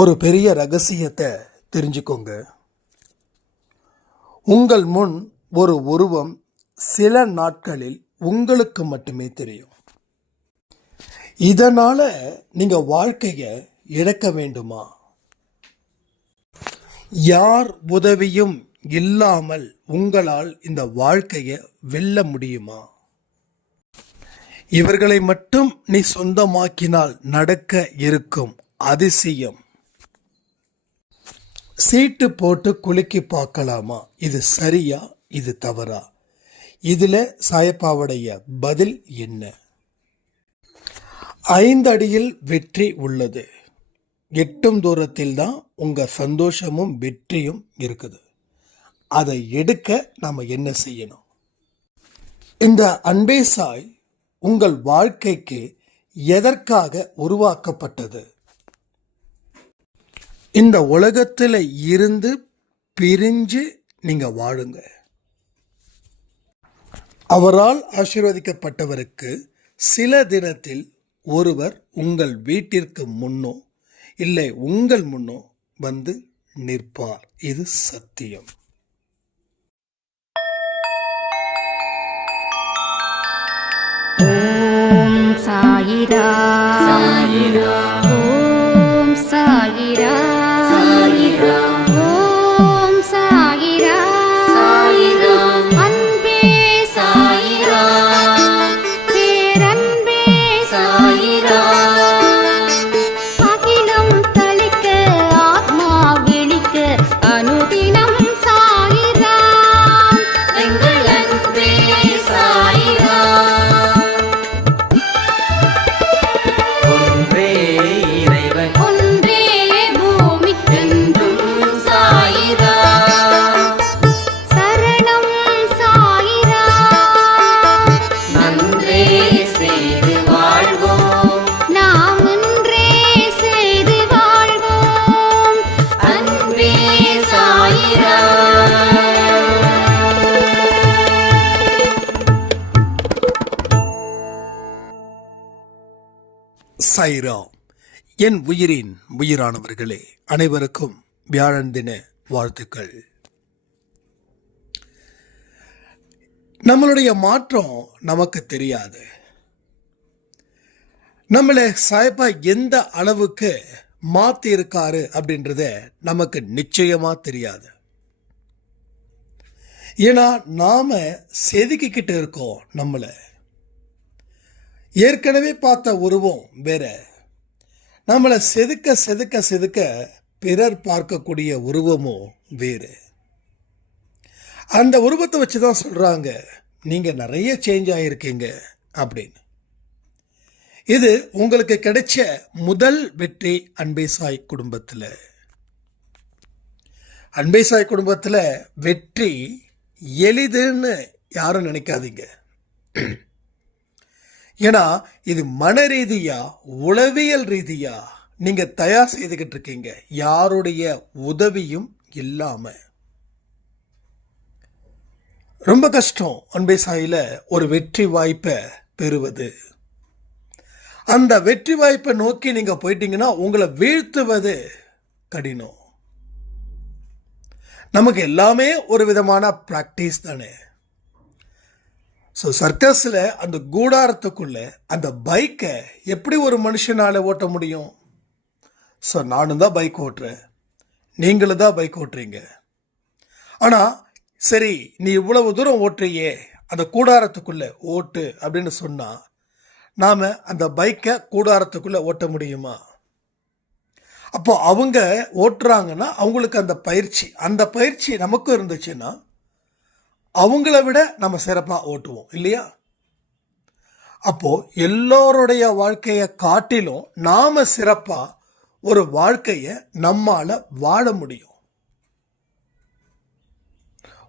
ஒரு பெரிய ரகசியத்தை தெரிஞ்சுக்கோங்க. உங்கள் முன் ஒரு உருவம் சில நாட்களில் உங்களுக்கு மட்டுமே தெரியும். இதனால நீங்க வாழ்க்கையை இழக்க வேண்டுமா? யார் உதவியும் இல்லாமல் உங்களால் இந்த வாழ்க்கையை வெல்ல முடியுமா? இவர்களை மட்டும் நீ சொந்தமாக்கினால் நடக்க இருக்கும் அதிசயம். சீட்டு போட்டு குலுக்கி பார்க்கலாமா? இது சரியா, இது தவறா? இதுல சாயப்பாவுடைய பதில் என்ன? 5 அடியில் வெற்றி உள்ளது. எட்டும் தூரத்தில் தான் உங்க சந்தோஷமும் வெற்றியும் இருக்குது. அதை எடுக்க நாம என்ன செய்யணும்? இந்த அன்பே சாய் உங்கள் வாழ்க்கைக்கு எதற்காக உருவாக்கப்பட்டது? இந்த உலகத்தில் இருந்து பிரிஞ்சு நீங்க வாழுங்க. அவரால் ஆசீர்வதிக்கப்பட்டவருக்கு சில தினத்தில் ஒருவர் உங்கள் வீட்டிற்கு முன்னோ இல்லை உங்கள் முன்னோ வந்து நிற்பார். இது சத்தியம். ஓம் சாயிரா சாயிரா, ஓம் சாயிரா சாயிரா, ஓம் சாயிரா சாயிரா, அன்பே சாயிரா, பேரன்பே சாயிரா, அகிலம் தளிக்க ஆத்மா விழிக்க அனுதினம் சாயிரா, எங்கள் அன்பே சாயிரா. சாய்ராம். என் உயிரின் உயிரானவர்களே, அனைவருக்கும் வியாழன் தின வாழ்த்துக்கள். நம்மளுடைய மாற்றம் நமக்கு தெரியாது. நம்மளை சாய்பா எந்த அளவுக்கு மாத்தி இருக்காரு அப்படின்றத நமக்கு நிச்சயமா தெரியாது. ஏன்னா நாம செதுக்கிக்கிட்டு இருக்கோம். நம்மளை ஏற்கனவே பார்த்த உருவம் வேற, நம்மளை செதுக்க செதுக்க செதுக்க பிறர் பார்க்கக்கூடிய உருவமும் வேறு. அந்த உருவத்தை வச்சுதான் சொல்றாங்க நீங்க நிறைய சேஞ்ச் ஆகியிருக்கீங்க அப்படின்னு. இது உங்களுக்கு கிடைச்ச முதல் வெற்றி அன்பே சாய் குடும்பத்தில். அன்பே சாய் குடும்பத்தில் வெற்றி எளிதுன்னு யாரும் நினைக்காதீங்க. ஏன்னா இது மன ரீதியா உளவியல் ரீதியா நீங்க தயார் செய்துகிட்டு இருக்கீங்க, யாருடைய உதவியும் இல்லாம. ரொம்ப கஷ்டம் அன்பே சாயில ஒரு வெற்றி வாய்ப்பை பெறுவது. அந்த வெற்றி வாய்ப்பை நோக்கி நீங்க போயிட்டீங்கன்னா உங்களை வீழ்த்துவது கடினம். நமக்கு எல்லாமே ஒரு விதமான பிராக்டிஸ் தானே. ஸோ சர்க்கஸில் அந்த கூடாரத்துக்குள்ள அந்த பைக்கை எப்படி ஒரு மனுஷனால ஓட்ட முடியும்? ஸோ நானும் தான் பைக் ஓட்டுறேன், நீங்களும் தான் பைக் ஓட்டுறீங்க. ஆனால் சரி, நீ இவ்வளவு தூரம் ஓட்டுறியே, அந்த கூடாரத்துக்குள்ள ஓட்டு அப்படின்னு சொன்னால் நாம் அந்த பைக்கை கூடாரத்துக்குள்ளே ஓட்ட முடியுமா? அப்போ அவங்க ஓட்டுறாங்கன்னா அவங்களுக்கு அந்த பயிற்சி நமக்கும் இருந்துச்சுன்னா அவங்கள விட நம்ம சிறப்பாக ஓட்டுவோம் இல்லையா? அப்போ எல்லோருடைய வாழ்க்கையை காட்டிலும் நாம சிறப்பா ஒரு வாழ்க்கையை நம்மால வாழ முடியும்.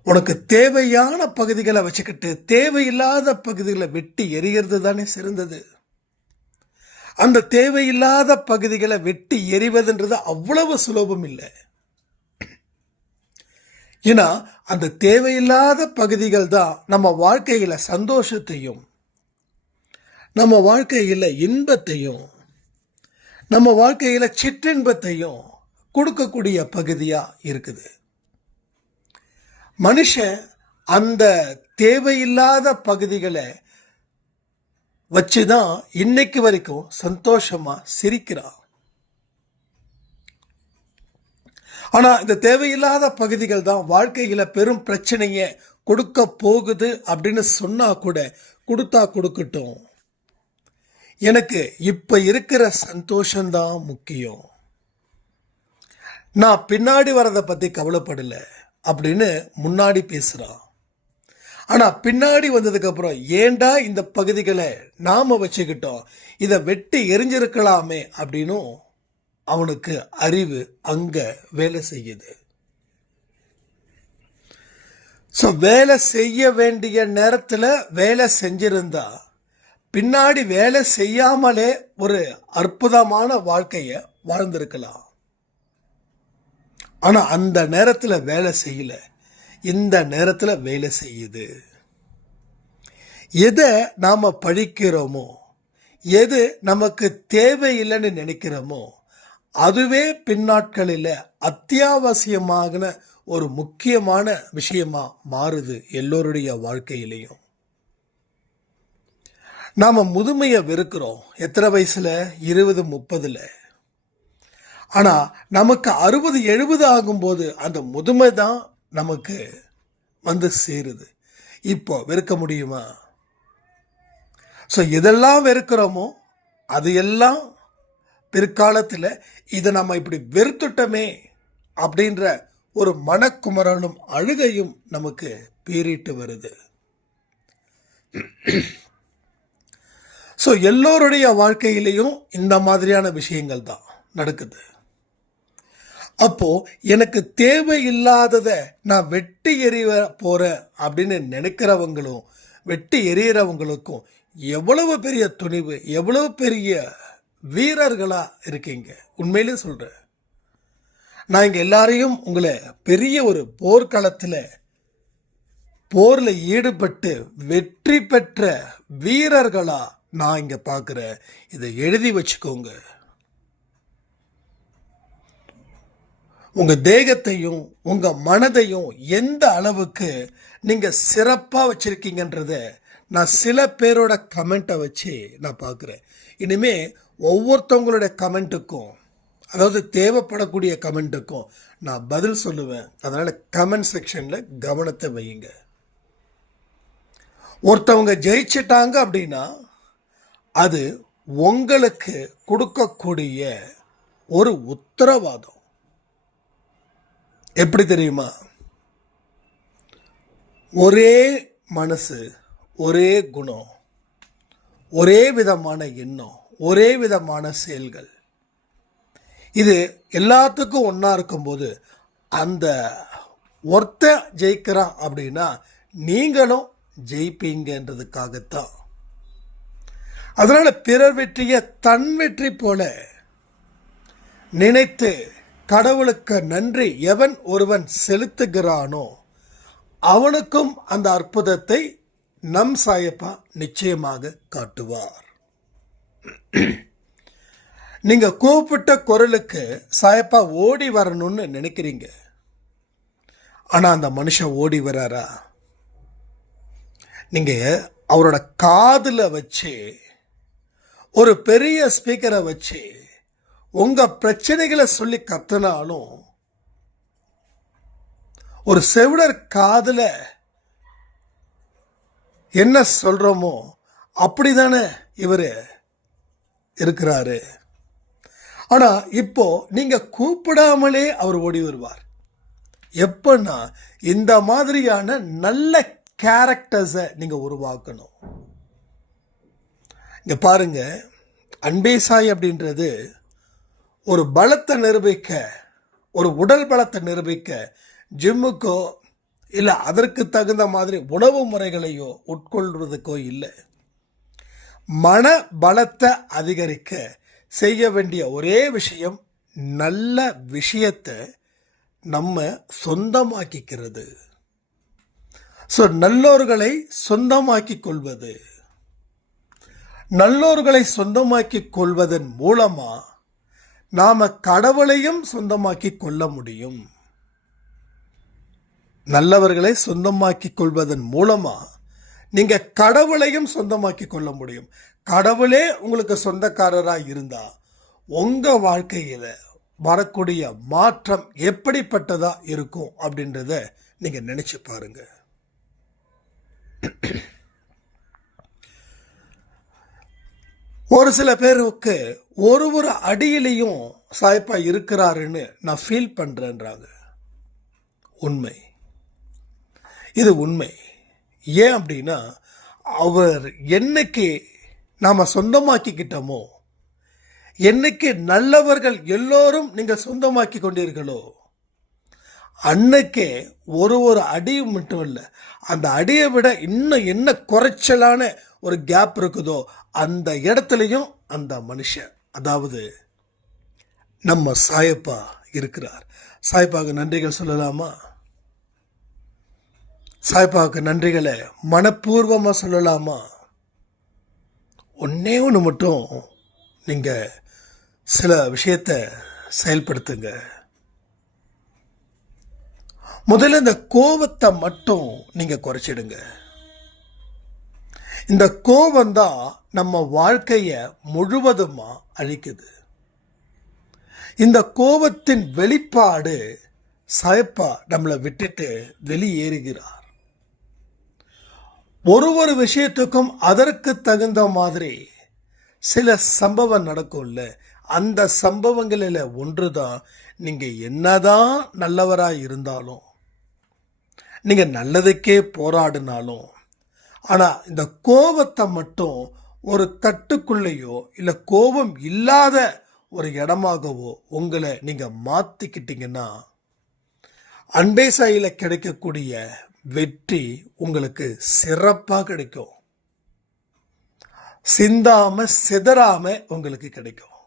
உனக்கு தேவையான பகுதிகளை வச்சுக்கிட்டு தேவையில்லாத பகுதிகளை வெட்டி எறிகிறது தானே சிறந்தது. அந்த தேவையில்லாத பகுதிகளை வெட்டி எறிவதுன்றது அவ்வளவு சுலபம் இல்லை. ஏன்னா அந்த தேவையில்லாத பகுதிகள் தான் நம்ம வாழ்க்கையில சந்தோஷத்தையும், நம்ம வாழ்க்கையில இன்பத்தையும், நம்ம வாழ்க்கையில சிற்றின்பத்தையும் கொடுக்கக்கூடிய பகுதியாக இருக்குது. மனுஷன் அந்த தேவையில்லாத பகுதிகளை வச்சுதான் இன்னைக்கு வரைக்கும் சந்தோஷமா சிரிக்கிறான். ஆனா இந்த தேவையில்லாத பகுதிகள் தான் வாழ்க்கையில பெரும் பிரச்சனையை கொடுக்க போகுது அப்படின்னு சொன்னா கூட கொடுத்தா கொடுக்கட்டும், எனக்கு இப்ப இருக்கிற சந்தோஷம்தான் முக்கியம், நான் பின்னாடி வரதை பத்தி கவலைப்படல அப்படின்னு முன்னாடி பேசுறான். ஆனா பின்னாடி வந்ததுக்கு அப்புறம் ஏண்டா இந்த பகுதிகளை நாம வச்சுக்கிட்டோம், இதை வெட்டி எரிஞ்சிருக்கலாமே அப்படின்னும் அவனுக்கு அறிவு அங்க வேலை செய்யுது. ஸோ வேலை செய்ய வேண்டிய நேரத்தில் வேலை செஞ்சிருந்தா பின்னாடி வேலை செய்யாமலே ஒரு அற்புதமான வாழ்க்கையை வாழ்ந்திருக்கலாம். ஆனால் அந்த நேரத்தில் வேலை செய்யல, இந்த நேரத்தில் வேலை செய்யுது. எதை நாம் பழிக்கிறோமோ, எது நமக்கு தேவையில்லைன்னு நினைக்கிறோமோ, அதுவே பின்னாட்களில் அத்தியாவசியமான ஒரு முக்கியமான விஷயமா மாறுது எல்லோருடைய வாழ்க்கையிலையும். நாம் முதுமையை வெறுக்கிறோம் எத்தனை வயசுல? 20-30. ஆனால் நமக்கு 60-70 ஆகும்போது அந்த முதுமை தான் நமக்கு வந்து சேருது. இப்போ வெறுக்க முடியுமா? ஸோ எதெல்லாம் வெறுக்கிறோமோ அது எல்லாம் பிற்காலத்தில் இதை நம்ம இப்படி வெறுத்துட்டோமே அப்படின்ற ஒரு மனக்குமரலும் அழுகையும் நமக்கு பீறிட்டு வருது. ஸோ எல்லோருடைய வாழ்க்கையிலையும் இந்த மாதிரியான விஷயங்கள் தான் நடக்குது. அப்போ எனக்கு தேவையில்லாததை நான் வெட்டி எறிய போறேன் அப்படின்னு நினைக்கிறவங்களும் வெட்டி எறிகிறவங்களுக்கும் எவ்வளவு பெரிய துணிவு, எவ்வளவு பெரிய வீரர்களா இருக்கீங்க. உண்மையிலே சொல்றேன், நான் இங்க எல்லாரையும் உங்களை பெரிய ஒரு போர்க்களத்தில் போர்ல ஈடுபட்டு வெற்றி பெற்ற வீரர்களா நான் இங்க பார்க்கிறேன். இதை எழுதி வச்சுக்கோங்க. உங்க தேகத்தையும் உங்க மனதையும் எந்த அளவுக்கு நீங்க சிறப்பா வச்சிருக்கீங்கன்றத நான் சில பேரோட கமெண்ட்டை வச்சு நான் பார்க்குறேன். இனிமே ஒவ்வொருத்தவங்களுடைய கமெண்ட்டுக்கும், அதாவது தேவைப்படக்கூடிய கமெண்ட்டுக்கும் நான் பதில் சொல்லுவேன். அதனால கமெண்ட் செக்ஷன்ல கவனத்தை வையுங்க. ஒருத்தவங்க ஜெயிச்சிட்டாங்க அப்படின்னா அது உங்களுக்கு கொடுக்கக்கூடிய ஒரு உத்தரவாதம். எப்படி தெரியுமா? ஒரே மனசு, ஒரே குணம், ஒரே விதமான எண்ணம், ஒரே விதமான செயல்கள், இது எல்லாத்துக்கும் ஒன்றா இருக்கும்போது அந்த ஒருத்த ஜெயிக்கிறான் அப்படின்னா நீங்களும் ஜெயிப்பீங்கன்றதுக்காகத்தான். அதனால பிறர் வெற்றியை தன் வெற்றி போல நினைத்து கடவுளுக்கு நன்றி எவன் ஒருவன் செலுத்துகிறானோ அவனுக்கும் அந்த அற்புதத்தை நம் சாயப்பா நிச்சயமாக காட்டுவார். நீங்க கூப்பிட்ட குரலுக்கு சாயப்பா ஓடி வரணும்னு நினைக்கிறீங்க. ஆனா அந்த மனுஷன் ஓடி வராரா? நீங்க அவரோட காதுல வச்சு ஒரு பெரிய ஸ்பீக்கரை வச்சு உங்க பிரச்சனைகளை சொல்லி கத்தினாலும் ஒரு செவிடர் காதுல என்ன சொல்றோமோ அப்படிதானே இவரு இருக்கிறாரு. ஆனா இப்போ நீங்க கூப்பிடாமலே அவர் ஓடி வருவார். எப்பன்னா இந்த மாதிரியான நல்ல கேரக்டர்ஸை நீங்க உருவாக்கணும். இங்க பாருங்க, அன்பே சாய் அப்படின்றது ஒரு பலத்தை நிரூபிக்க, ஒரு உடல் பலத்தை நிரூபிக்க ஜிம்முக்கோ இல்லை அதற்கு தகுந்த மாதிரி உணவு முறைகளையோ உட்கொள்வதற்கோ இல்லை. மன பலத்தை அதிகரிக்க செய்ய வேண்டிய ஒரே விஷயம் நல்ல விஷயத்தை நம்ம சொந்தமாக்கிக்கிறது. ஸோ நல்லோர்களை சொந்தமாக்கி கொள்வது, நல்லோர்களை சொந்தமாக்கி கொள்வதன் மூலமா நாம கடவுளையும் சொந்தமாக்கி கொள்ள முடியும். நல்லவர்களை சொந்தமாக்கி கொள்வதன் மூலமா நீங்க கடவுளையும் சொந்தமாக்கி கொள்ள முடியும். கடவுளே உங்களுக்கு சொந்தக்காரராக இருந்தா உங்க வாழ்க்கையில வரக்கூடிய மாற்றம் எப்படிப்பட்டதா இருக்கும் அப்படின்றத நீங்க நினைச்சு பாருங்க. ஒரு சில பேருக்கு ஒரு அடியிலையும் சாய்ப்பா இருக்கிறாருன்னு நான் ஃபீல் பண்றேன்றாங்க. உண்மை, இது உண்மை. ஏன் அப்படின்னா, அவர் என்னைக்கு நாம சொந்தமாக்கிக்கிட்டோமோ, என்னைக்கு நல்லவர்கள் எல்லோரும் நீங்க சொந்தமாக்கி கொண்டீர்களோ, அன்னைக்கே ஒரு அடி மட்டும் இல்லை, அந்த அடியை விட இன்னும் என்ன குறைச்சலான ஒரு கேப் இருக்குதோ அந்த இடத்துலையும் அந்த மனுஷன், அதாவது நம்ம சாயப்பா இருக்கிறார். சாய்ப்பாவுக்கு நன்றிகள் சொல்லலாமா? சாய்ப்பாவுக்கு நன்றிகளை மனப்பூர்வமாக சொல்லலாமா? ஒன்னே ஒன்று மட்டும் நீங்கள் சில விஷயத்தை செயல்படுத்துங்க. முதல்ல இந்த கோபத்தை மட்டும் நீங்கள் குறைச்சிடுங்க. இந்த கோபம்தான் நம்ம வாழ்க்கையை முழுவதுமாக அழிக்குது. இந்த கோபத்தின் வெளிப்பாடு சாயப்பா நம்மளை விட்டுட்டு வெளியேறுகிறார். ஒரு விஷயத்துக்கும் அதற்கு தகுந்த மாதிரி சில சம்பவம் நடக்கும்ல, அந்த சம்பவங்களில் ஒன்றுதான் நீங்க என்னதான் நல்லவராக இருந்தாலும், நீங்க நல்லதுக்கே போராடினாலும், ஆனா இந்த கோபத்தை மட்டும் ஒரு கட்டுக்குள்ளேயோ இல்லை கோபம் இல்லாத ஒரு இடமாகவோ உங்களை நீங்க மாத்திக்கிட்டீங்கன்னா அன்பே சாயில கிடைக்கக்கூடிய வெற்றி உங்களுக்கு சிறப்பாக கிடைக்கும். சிந்தாம சிதறாம உங்களுக்கு கிடைக்கும்.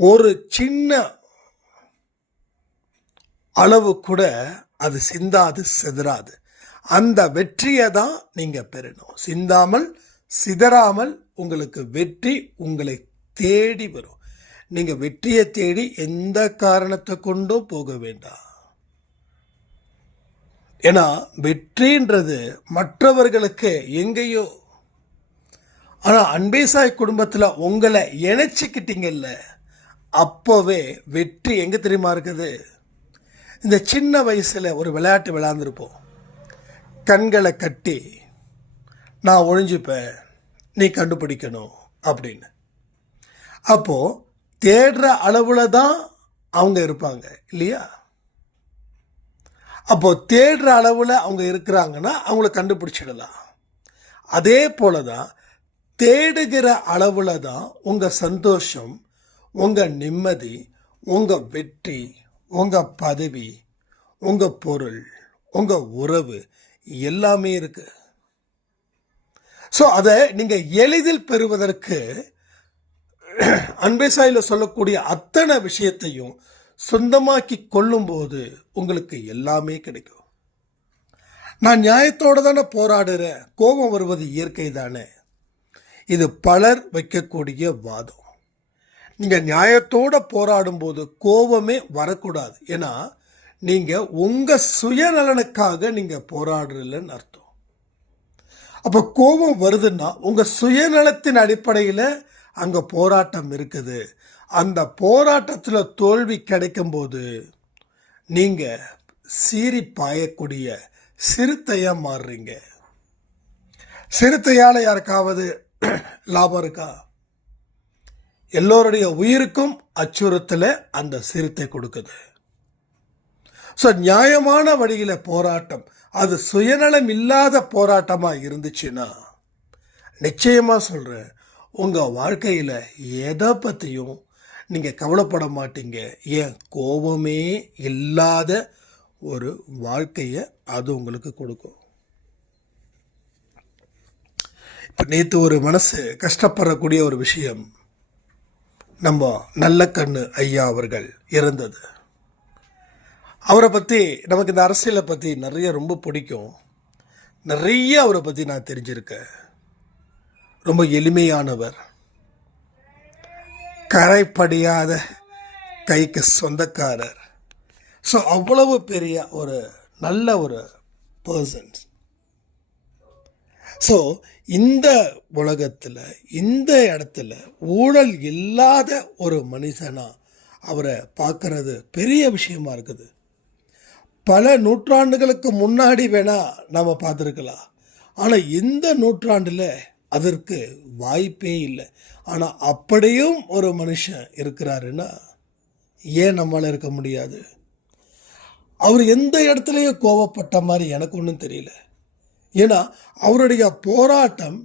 ஒரு சின்ன அளவு கூட அது சிந்தாது சிதறாது. அந்த வெற்றியை தான் நீங்க பெறணும். சிந்தாமல் சிதறாமல் உங்களுக்கு வெற்றி உங்களை தேடி வரும். நீங்க வெற்றியை தேடி எந்த காரணத்தை கொண்டும் போக வேண்டாம். ஏன்னா வெற்றின்றது மற்றவர்களுக்கு எங்கேயோ, ஆனா அன்பேசாய் குடும்பத்தில் உங்களை இணைச்சிக்கிட்டீங்கல்ல, அப்போவே வெற்றி எங்க தெரியுமா இருக்குது? இந்த சின்ன வயசுல ஒரு விளையாட்டு விளையாண்டுருப்போம். கண்களை கட்டி நான் ஒழிஞ்சுப்பேன், நீ கண்டுபிடிக்கணும் அப்படின்னு. அப்போ தேடுற அளவுல தான் அவங்க இருப்பாங்க இல்லையா? அப்போ தேடுற அளவுல அவங்க இருக்கிறாங்கன்னா அவங்கள கண்டுபிடிச்சிடலாம். அதே போலதான் தேடுகிற அளவுல தான் உங்க சந்தோஷம், உங்க நிம்மதி, உங்க வெற்றி, உங்க பதவி, உங்க பொருள், உங்க உறவு எல்லாமே இருக்கு. ஸோ அதை நீங்க எளிதில் பெறுவதற்கு அன்பேசாயில சொல்லக்கூடிய அத்தனை விஷயத்தையும் சொந்தமாக்கி கொள்ளும்போது உங்களுக்கு எல்லாமே கிடைக்கும். நான் நியாயத்தோட தானே போராடுறேன், கோபம் வருவது இயற்கை தானே, இது பலர் வைக்கக்கூடிய வாதம். நீங்க நியாயத்தோட போராடும் போது கோபமே வரக்கூடாது. ஏன்னா நீங்க உங்க சுயநலனுக்காக நீங்க போராடுறீங்கன்னு அர்த்தம். அப்ப கோபம் வருதுன்னா உங்க சுயநலத்தின் அடிப்படையில் அங்க போராட்டம் இருக்குது. அந்த போராட்டத்தில் தோல்வி கிடைக்கும் போது நீங்க சீறி பாயக்கூடிய சிறுத்தையா மாறுறீங்க. சிறுத்தையால யாருக்காவது லாபம் இருக்கா? எல்லோருடைய உயிருக்கும் அச்சுறுத்தலை அந்த சிறுத்தை கொடுக்குது. ஸோ நியாயமான வழியில போராட்டம், அது சுயநலம் இல்லாத போராட்டமா இருந்துச்சுன்னா நிச்சயமா சொல்றேன், உங்க வாழ்க்கையில எதை பத்தியும் நீங்க கவலைப்பட மாட்டீங்க. ஏன் கோபமே இல்லாத ஒரு வாழ்க்கையை அது உங்களுக்கு கொடுக்கும். இப்போ நேற்று ஒரு மனசு கஷ்டப்படக்கூடிய ஒரு விஷயம், நம்ம நல்லக்கண்ணு ஐயா அவர்கள் இறந்தது. அவரை பற்றி நமக்கு இந்த அரசியலை பற்றி நிறைய ரொம்ப பிடிக்கும். நிறைய அவரை பற்றி நான் தெரிஞ்சிருக்கேன். ரொம்ப எளிமையானவர், கரைப்படியாத கைக்கு சொந்தக்காரர். ஸோ அவ்வளவு பெரிய ஒரு நல்ல ஒரு பர்சன். ஸோ இந்த உலகத்தில் இந்த இடத்துல ஊழல் இல்லாத ஒரு மனுஷனா அவரை பார்க்கறது பெரிய விஷயமா இருக்குது. பல நூற்றாண்டுகளுக்கு முன்னாடி வேணா நாம் பார்த்துருக்கலாம், ஆனால் இந்த நூற்றாண்டில் அதற்கு வாய்ப்பே இல்லை. ஆனால் அப்படியும் ஒரு மனுஷன் இருக்கிறாருன்னா ஏன் நம்மளால் இருக்க முடியாது? அவர் எந்த இடத்துலையும் கோவப்பட்ட மாதிரி எனக்கு ஒன்றும் தெரியல. ஏன்னா அவருடைய போராட்டம்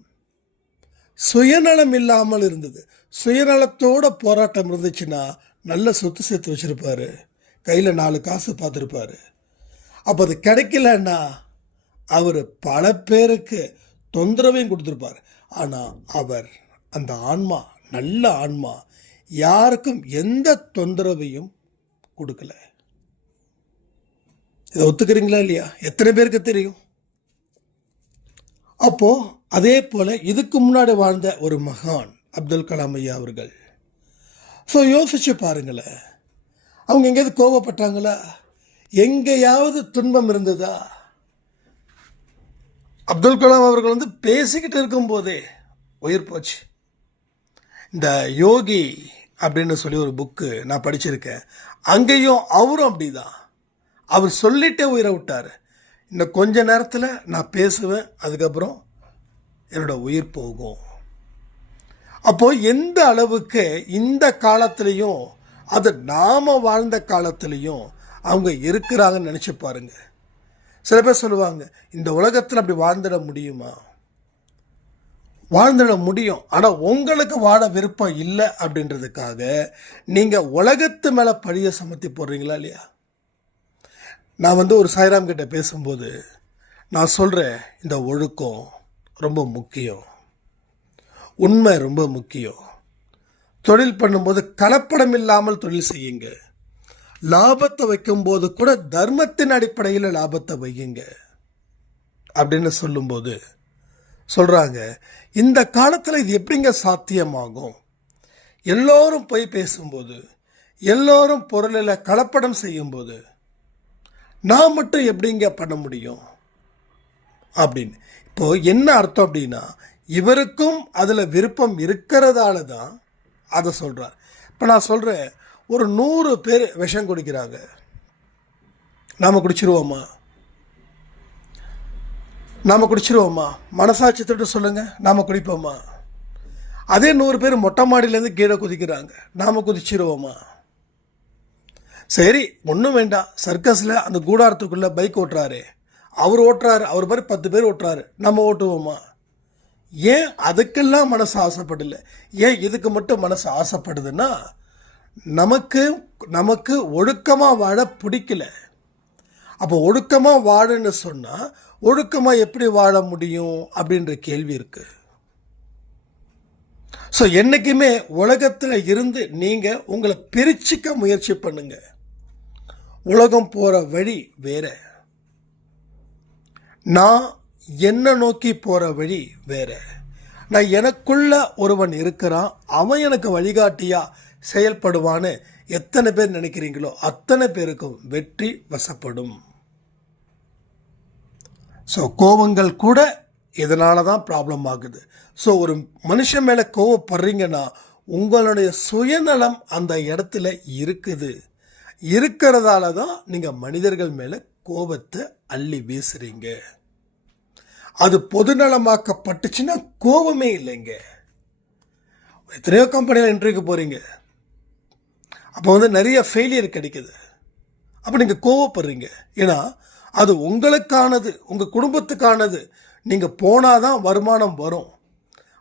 சுயநலம் இல்லாமல் இருந்தது. சுயநலத்தோட போராட்டம் இருந்துச்சுன்னா நல்ல சொத்து சேர்த்து வச்சுருப்பார், கையில் 4 காசு பார்த்துருப்பார். அப்போ அது கிடைக்கலன்னா அவர் பல பேருக்கு தொந்தரவையும் கொடுத்துருப்பார். ஆனால் அவர் அந்த ஆன்மா, நல்ல ஆன்மா, யாருக்கும் எந்த தொந்தரவையும் கொடுக்கல. இதை ஒத்துக்கிறீங்களா இல்லையா? எத்தனை பேருக்கு தெரியும்? அப்போது அதே போல் இதுக்கு முன்னாடி வாழ்ந்த ஒரு மகான் அப்துல் கலாம் ஐயா அவர்கள். ஸோ யோசிச்சு பாருங்களேன், அவங்க எங்கேயாவது கோபப்பட்டாங்களா? எங்கேயாவது துன்பம் இருந்ததா? அப்துல் கலாம் அவர்கள் வந்து பேசிக்கிட்டு இருக்கும்போதே உயிர் போச்சு. இந்த யோகி அப்படின்னு சொல்லி ஒரு புக்கு நான் படிச்சிருக்கேன். அங்கேயும் அவரும் அப்படிதான். அவர் சொல்லிட்டே உயிரை விட்டார். இன்னும் கொஞ்ச நேரத்தில் நான் பேசுவேன், அதுக்கப்புறம் என்னோட உயிர் போகும். அப்போது எந்த அளவுக்கு இந்த காலத்துலேயும் அது நாம் வாழ்ந்த காலத்துலேயும் அவங்க இருக்கிறாங்கன்னு நினச்சி பாருங்க. சில பேர் சொல்லுவாங்க, இந்த உலகத்தில் அப்படி வாழ்ந்துட முடியுமா? வாழ்ந்துட முடியும், ஆனால் உங்களுக்கு வாழ விருப்பம் இல்லை அப்படின்றதுக்காக நீங்கள் உலகத்து மேலே பழிய சமத்தி போடுறீங்களா இல்லையா? நான் வந்து ஒரு சாய்ராம் கிட்ட பேசும்போது நான் சொல்கிறேன், இந்த ஒழுக்கம் ரொம்ப முக்கியம், உண்மை ரொம்ப முக்கியம். தொழில் பண்ணும்போது கலப்படம் இல்லாமல் தொழில் செய்யுங்க. லாபத்தை வைக்கும்போது கூட தர்மத்தின் அடிப்படையில் லாபத்தை வையுங்க அப்படின்னு சொல்லும்போது சொல்கிறாங்க, இந்த காலத்தில் இது எப்படிங்க சாத்தியமாகும்? எல்லோரும் போய் பேசும்போது, எல்லோரும் பொருளில் கலப்படம் செய்யும்போது நான் மட்டும் எப்படிங்க பண்ண முடியும் அப்படின்னு. இப்போது என்ன அர்த்தம் அப்படின்னா, இவருக்கும் அதில் விருப்பம் இருக்கிறதால தான் அதை சொல்கிறார். இப்போ நான் சொல்கிறேன், ஒரு 100 பேர் விஷம் குடிக்கிறாங்க, நாம் குடிச்சிருவோமா? நாம் குடிச்சிருவோமா? மனசாட்சி தொட்டு சொல்லுங்கள், நாம் குடிப்போமா? அதே 100 பேர் மொட்டை மாடியிலேருந்து கீழே குதிக்கிறாங்க, நாம் குதிச்சிருவோமா? சரி, ஒன்றும் வேண்டாம், சர்க்கஸில் அந்த கூடாரத்துக்குள்ளே பைக் ஓட்டுறாரு, அவர் ஓட்டுறாரு, அவர் மாதிரி 10 பேர் ஓட்டுறாரு, நம்ம ஓட்டுவோமா? ஏன் அதுக்கெல்லாம் மனசு ஆசைப்படலை? ஏன் இதுக்கு மட்டும் மனசு ஆசைப்படுதுன்னா, நமக்கு ஒழுக்கமாக வாழ பிடிக்கல. அப்போ ஒழுக்கமாக வாழுன்னு சொன்னால் ஒழுக்கமாக எப்படி வாழ முடியும் அப்படின்ற கேள்வி இருக்குது. ஸோ என்றைக்குமே உலகத்தில் இருந்து நீங்கள் உங்களை பிரிச்சுக்க முயற்சி பண்ணுங்க. உலகம் போகிற வழி வேற, நான் என்ன நோக்கி போகிற வழி வேற. நான் எனக்குள்ள ஒருவன் இருக்கிறான், அவன் எனக்கு வழிகாட்டியா செயல்படுவான்னு எத்தனை பேர் நினைக்கிறீங்களோ அத்தனை பேருக்கும் வெற்றி வசப்படும். ஸோ கோபங்கள் கூட இதனால தான் ப்ராப்ளம் ஆகுது. ஸோ ஒரு மனுஷன் மேலே கோவப்படுறீங்கன்னா உங்களுடைய சுயநலம் அந்த இடத்துல இருக்குது. இருக்கிறதால தான் நீங்கள் மனிதர்கள் மேலே கோபத்தை அள்ளி வீசுறீங்க. அது பொதுநலமாக்கப்பட்டுச்சுன்னா கோபமே இல்லைங்க. எத்தனையோ கம்பெனியில் இன்டர்வியூக்கு போகிறீங்க, அப்போ வந்து நிறைய ஃபெயிலியர் கிடைக்குது, அப்போ நீங்கள் கோவப்படுறீங்க. ஏன்னா அது உங்களுக்கானது, உங்கள் குடும்பத்துக்கானது. நீங்கள் போனால் தான் வருமானம் வரும்.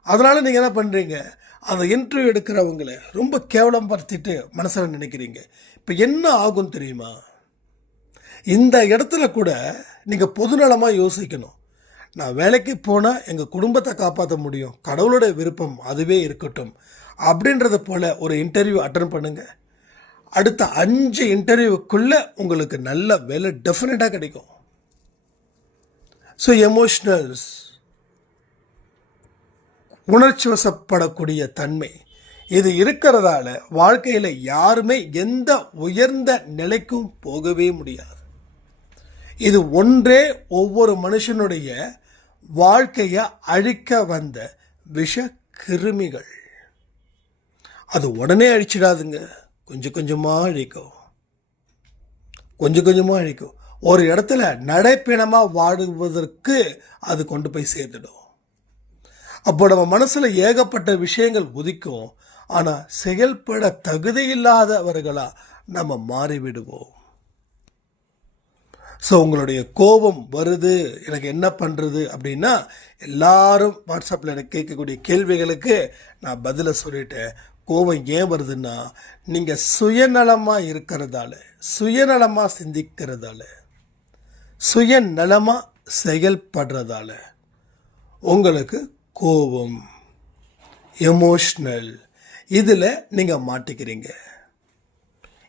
அதனால் நீங்கள் என்ன பண்ணுறீங்க, அந்த இன்டர்வியூ எடுக்கிறவங்கள ரொம்ப கேவலப்படுத்திட்டு மனசில் நினைக்கிறீங்க. இப்போ என்ன ஆகும் தெரியுமா? இந்த இடத்துல கூட நீங்கள் பொதுநலமாக யோசிக்கணும். நான் வேலைக்கு போனால் எங்கள் குடும்பத்தை காப்பாற்ற முடியும், கடவுளுடைய விருப்பம் அதுவே இருக்கட்டும் அப்படின்றத போல் ஒரு இன்டர்வியூ அட்டன் பண்ணுங்கள். அடுத்த 5 இன்டர்வியூக்குள்ளே உங்களுக்கு நல்ல வேலை டெஃபினட்டாக கிடைக்கும். ஸோ எமோஷ்னல்ஸ், உணர்ச்சி வசப்படக்கூடிய தன்மை, இது இருக்கிறதால வாழ்க்கையில் யாருமே எந்த உயர்ந்த நிலைக்கும் போகவே முடியாது. இது ஒன்றே ஒவ்வொரு மனுஷனுடைய வாழ்க்கையை அழிக்க வந்த விஷ கிருமிகள். அது உடனே அழிச்சிடாதுங்க, கொஞ்சம் கொஞ்சமாக அழிக்கும், கொஞ்சம் கொஞ்சமாக அழிக்கும். ஒரு இடத்துல நடைப்பிணமாக வாடுவதற்கு அது கொண்டு போய் சேர்த்துடும். அப்போ நம்ம மனசில் ஏகப்பட்ட விஷயங்கள் உதிக்கும், ஆனால் செயல்பட தகுதியில்லாதவர்களாக நம்ம மாறிவிடுவோம். ஸோ உங்களுடைய கோபம் வருது, எனக்கு என்ன பண்ணுறது அப்படின்னா, எல்லாரும் வாட்ஸ்அப்பில் எனக்கு கேட்கக்கூடிய கேள்விகளுக்கு நான் பதிலை சொல்லிட்டேன். கோபம் ஏன் வருதுன்னா, நீங்கள் சுயநலமாக இருக்கிறதால, சுயநலமாக சிந்திக்கிறதால, சுயநலமாக செயல்படுறதால உங்களுக்கு கோபம், எமோஷ்னல் இதில் நீங்கள் மாட்டிக்கிறீங்க.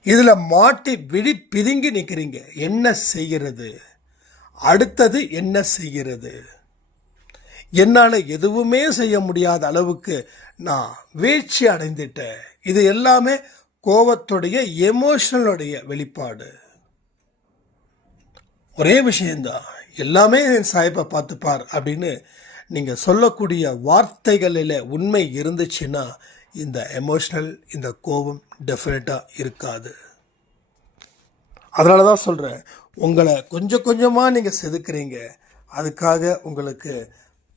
இதில் மாட்டி விழி பிதுங்கி நிற்கிறீங்க. என்ன செய்கிறது, அடுத்தது என்ன செய்கிறது, என்னால் எதுவுமே செய்ய முடியாத அளவுக்கு நான் வீழ்ச்சி அடைந்துட்டேன். இது எல்லாமே கோபத்துடைய எமோஷனலுடைய வெளிப்பாடு. ஒரே விஷயந்தான், எல்லாமே என் சாய்ப்பை பார்த்துப்பார் அப்படின்னு நீங்கள் சொல்லக்கூடிய வார்த்தைகளில் உண்மை இருந்துச்சுன்னா இந்த எமோஷ்னல், இந்த கோபம் டெஃபினட்டாக இருக்காது. அதனால தான் சொல்கிறேன், உங்களை கொஞ்சம் கொஞ்சமாக நீங்கள் செதுக்குறீங்க. அதுக்காக உங்களுக்கு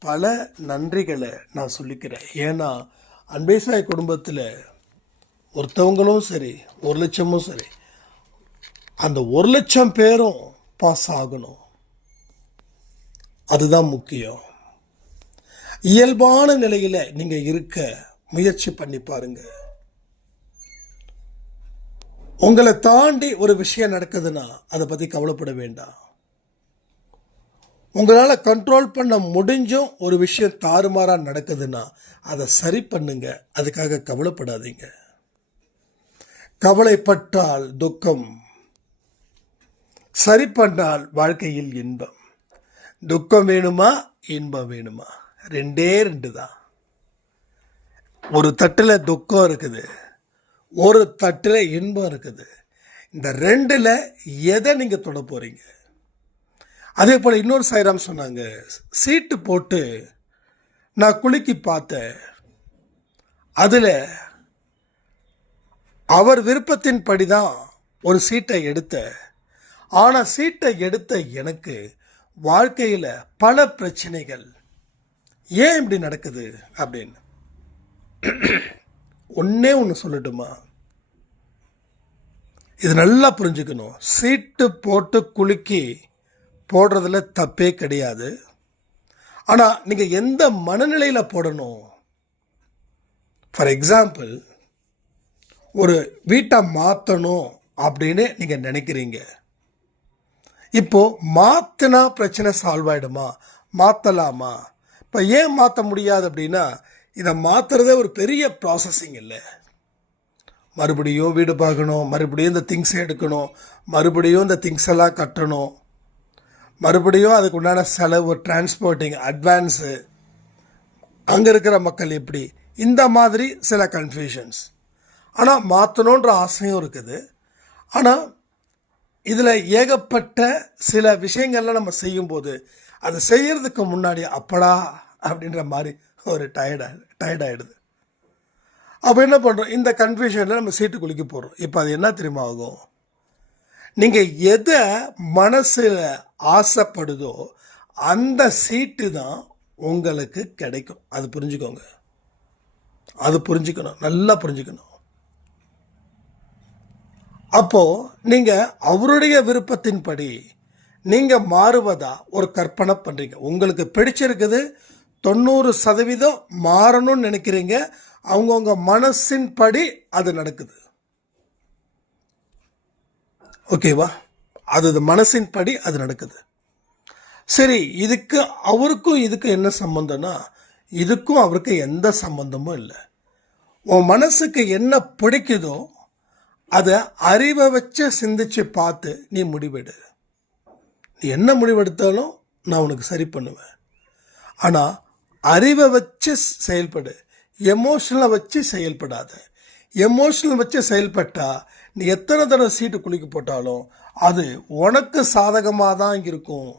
பல நன்றிகளை நான் சொல்லிக்கிறேன். ஏன்னா அன்பேசாய் குடும்பத்தில் ஒருத்தவங்களும் சரி, 1,00,000 சரி, அந்த 1,00,000 பேரும் பாஸ் ஆகணும். அதுதான் முக்கியம். இயல்பான நிலையில் நீங்கள் இருக்க முயற்சி பண்ணி பாருங்க. உங்களை தாண்டி ஒரு விஷயம் நடக்குதுன்னா அதை பற்றி கவலைப்பட வேண்டாம். உங்களால் கண்ட்ரோல் பண்ண முடிஞ்சும் ஒரு விஷயம் தாறுமாறாக நடக்குதுன்னா அதை சரி பண்ணுங்க. அதுக்காக கவலைப்படாதீங்க. கவலைப்பட்டால் துக்கம், சரி பண்ணால் வாழ்க்கையில் இன்பம். துக்கம் வேணுமா, இன்பம் வேணுமா, ரெண்டே ரெண்டு தான். ஒரு தட்டில் துக்கம் இருக்குது, ஒரு தட்டில் இன்பம் இருக்குது. இந்த ரெண்டில் எதை நீங்கள் தொட போகிறீங்க? அதே போல் இன்னொரு சாய்ராம் சொன்னாங்க, சீட்டு போட்டு நான் குலுக்கி பார்த்தேன், அதில் அவர் விருப்பத்தின்படி தான் ஒரு சீட்டை எடுத்தேன். ஆனால் சீட்டை எடுத்த எனக்கு வாழ்க்கையில் பல பிரச்சனைகள். ஏன் இப்படி நடக்குது அப்படின்னு ஒன்றே ஒன்று சொல்லட்டுமா? இது நல்லா புரிஞ்சுக்கணும். சீட்டு போட்டு குலுக்கி போடுறதுல தப்பே கிடையாது. ஆனால் நீங்கள் எந்த மனநிலையில் போடணும்? ஃபார் எக்ஸாம்பிள், ஒரு வீட்டை மாற்றணும் அப்படின்னு நீங்கள் நினைக்கிறீங்க. இப்போது மாற்றினா பிரச்சனை சால்வ் ஆகிடுமா, மாற்றலாமா? இப்போ ஏன் மாற்ற முடியாது அப்படின்னா, இதை மாற்றுறதே ஒரு பெரிய ப்ராசஸிங் இல்லை. மறுபடியும் வீடு பார்க்கணும், மறுபடியும் இந்த திங்ஸ் எடுக்கணும், மறுபடியும் இந்த திங்ஸ் எல்லாம் கட்டணும், மறுபடியும் அதுக்கு உண்டான செலவு, டிரான்ஸ்போர்ட்டிங், அட்வான்ஸு, அங்கே இருக்கிற மக்கள் எப்படி, இந்த மாதிரி சில கன்ஃபியூஷன்ஸ். ஆனால் மாற்றணுன்ற ஆசையும் இருக்குது. ஆனால் இதில் ஏகப்பட்ட சில விஷயங்கள்லாம் நம்ம செய்யும்போது அதை செய்கிறதுக்கு முன்னாடி அப்படா அப்படின்ற மாதிரி ஒரு டயர்டாகிடுது. அப்போ என்ன பண்ணுறோம், இந்த கன்ஃபியூஷனில் நம்ம சீட்டு குலுக்கி போடுறோம். இப்போ அது என்ன தெரியுமா ஆகும்? நீங்கள் எதை மனசில் ஆசைப்படுதோ அந்த சீட்டு தான் உங்களுக்கு கிடைக்கும். அது புரிஞ்சுக்கோங்க, அது புரிஞ்சுக்கணும், நல்லா புரிஞ்சுக்கணும். அப்போது நீங்கள் அவருடைய விருப்பத்தின்படி நீங்கள் மாறுவதா ஒரு கற்பனை பண்ணுறீங்க. உங்களுக்கு பிடிச்சிருக்குது, 90% மாறணும்னு நினைக்கிறீங்க. அவங்கவுங்க மனசின் படி அது நடக்குது. ஓகேவா? அது மனசின் படி அது நடக்குது. சரி, இதுக்கு அவருக்கும் இதுக்கும் என்ன சம்பந்தம்னா, இதுக்கும் அவருக்கு எந்த சம்பந்தமும் இல்லை. உன் மனசுக்கு என்ன பிடிக்குதோ அதை அறிவை வச்சு சிந்திச்சு பார்த்து நீ முடிவெடு. நீ என்ன முடிவெடுத்தாலும் நான் உனக்கு சரி பண்ணுவேன். ஆனால் அறிவை வச்சு செயல்படு. எமோஷனலை வச்சு செயல்படாத. எமோஷனல் வச்சு செயல்பட்டா நீ எத்தனை தடவை சீட்டு குலுக்கி போட்டாலும் அது உனக்கு சாதகமாக தான் இருக்கும்.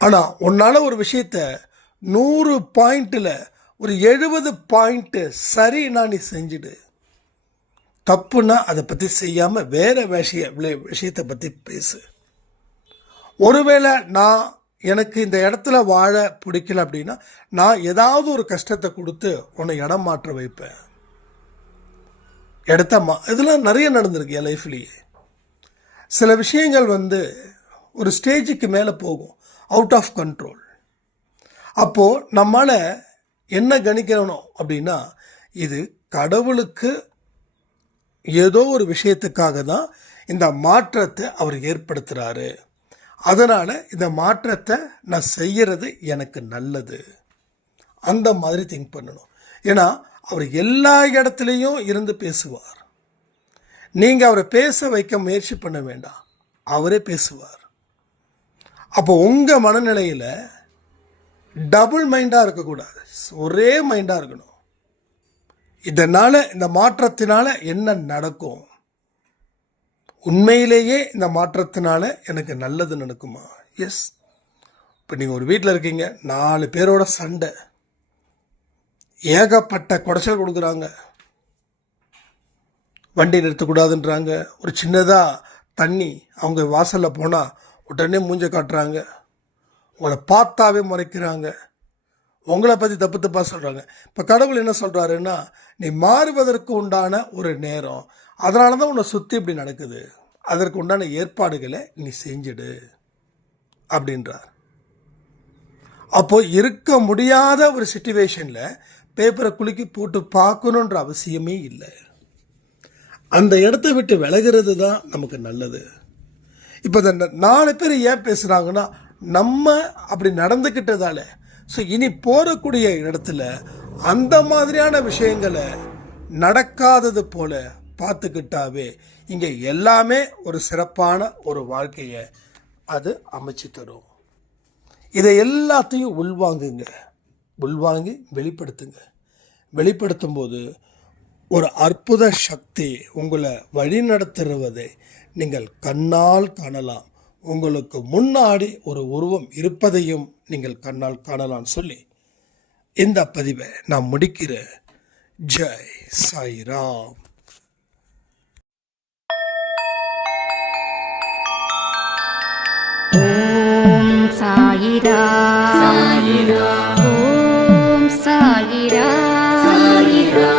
ஆனால் உன்னால் ஒரு விஷயத்த 100 பாயிண்டில் ஒரு 70 பாயிண்ட்டு சரின்னா நீ செஞ்சுடு. தப்புன்னா அதை பற்றி செய்யாமல் வேறு விஷயத்தை பற்றி பேசு. ஒருவேளை எனக்கு இந்த இடத்துல வாழ பிடிக்கல அப்படின்னா நான் ஏதாவது ஒரு கஷ்டத்தை கொடுத்து உன்னை இடம் மாற்ற வைப்பேன். இதெல்லாம் நிறைய நடந்திருக்கு என் லைஃப்லேயே. சில விஷயங்கள் ஒரு ஸ்டேஜுக்கு மேலே போகும், அவுட் ஆஃப் கண்ட்ரோல். அப்போது நம்மளால் என்ன கணிக்கணும் அப்படின்னா, இது கடவுளுக்கு ஏதோ ஒரு விஷயத்துக்காக தான் இந்த மாற்றத்தை அவர் ஏற்படுத்துகிறாரு. அதனால் இந்த மாற்றத்தை நான் செய்கிறது எனக்கு நல்லது. அந்த மாதிரி திங்க் பண்ணணும். ஏன்னா அவர் எல்லா இடத்துலையும் இருந்து பேசுவார். நீங்கள் அவரை பேச வைக்க முயற்சி பண்ண வேண்டாம், அவரே பேசுவார். அப்போ உங்கள் மனநிலையில் டபுள் மைண்டாக இருக்கக்கூடாது, ஒரே மைண்டாக இருக்கணும். இதனால் இந்த மாற்றத்தினால என்ன நடக்கும்? உண்மையிலேயே இந்த மாற்றத்தினால எனக்கு நல்லது நடக்குமா? எஸ். இப்போ நீங்கள் ஒரு வீட்டில் இருக்கீங்க, 4 பேரோட சண்டை, ஏகப்பட்ட குடைச்சல் கொடுக்குறாங்க, வண்டி நிறுத்தக்கூடாதுன்றாங்க, ஒரு சின்னதாக தண்ணி அவங்க வாசலில் போனால் உடனே மூஞ்ச காட்டுறாங்க, உங்களை பார்த்தாவே முறைக்கிறாங்க, உங்களை பற்றி தப்பு தப்பாக சொல்கிறாங்க. இப்போ கடவுள் என்ன சொல்கிறாருன்னா, நீ மாறுவதற்கு உண்டான ஒரு நேரம், அதனால தான் உன்னை சுற்றி இப்படி நடக்குது, அதற்கு உண்டான ஏற்பாடுகளை நீ செஞ்சிடு அப்படின்றார். அப்போது இருக்க முடியாத ஒரு சிச்சுவேஷனில் பேப்பரை குலுக்கி போட்டு பார்க்கணுன்ற அவசியமே இல்லை. அந்த இடத்த விட்டு விலகிறது தான் நமக்கு நல்லது. இப்போ இந்த 4 பேர் ஏன் பேசுகிறாங்கன்னா, நம்ம அப்படி நடந்துக்கிட்டதால. ஸோ இனி போகக்கூடிய இடத்துல அந்த மாதிரியான விஷயங்களை நடக்காதது போல பார்த்துக்கிட்டாவே இங்கே எல்லாமே ஒரு சிறப்பான ஒரு வாழ்க்கையை அது அமைச்சு தரும். இதை எல்லாத்தையும் உள்வாங்கி வெளிப்படுத்துங்க. வெளிப்படுத்தும் போது ஒரு அற்புத சக்தி உங்களை வழிநடத்துவதை நீங்கள் கண்ணால் காணலாம். உங்களுக்கு முன்னாடி ஒரு உருவம் இருப்பதையும் நீங்கள் கண்ணால் காணலாம்னு சொல்லி இந்த பதிவை நான் முடிக்கிறேன். ஜெய் சாய்ராம். ஓம் சாயிரா சாயிரா, ஓம் சாயிரா சாயிரா.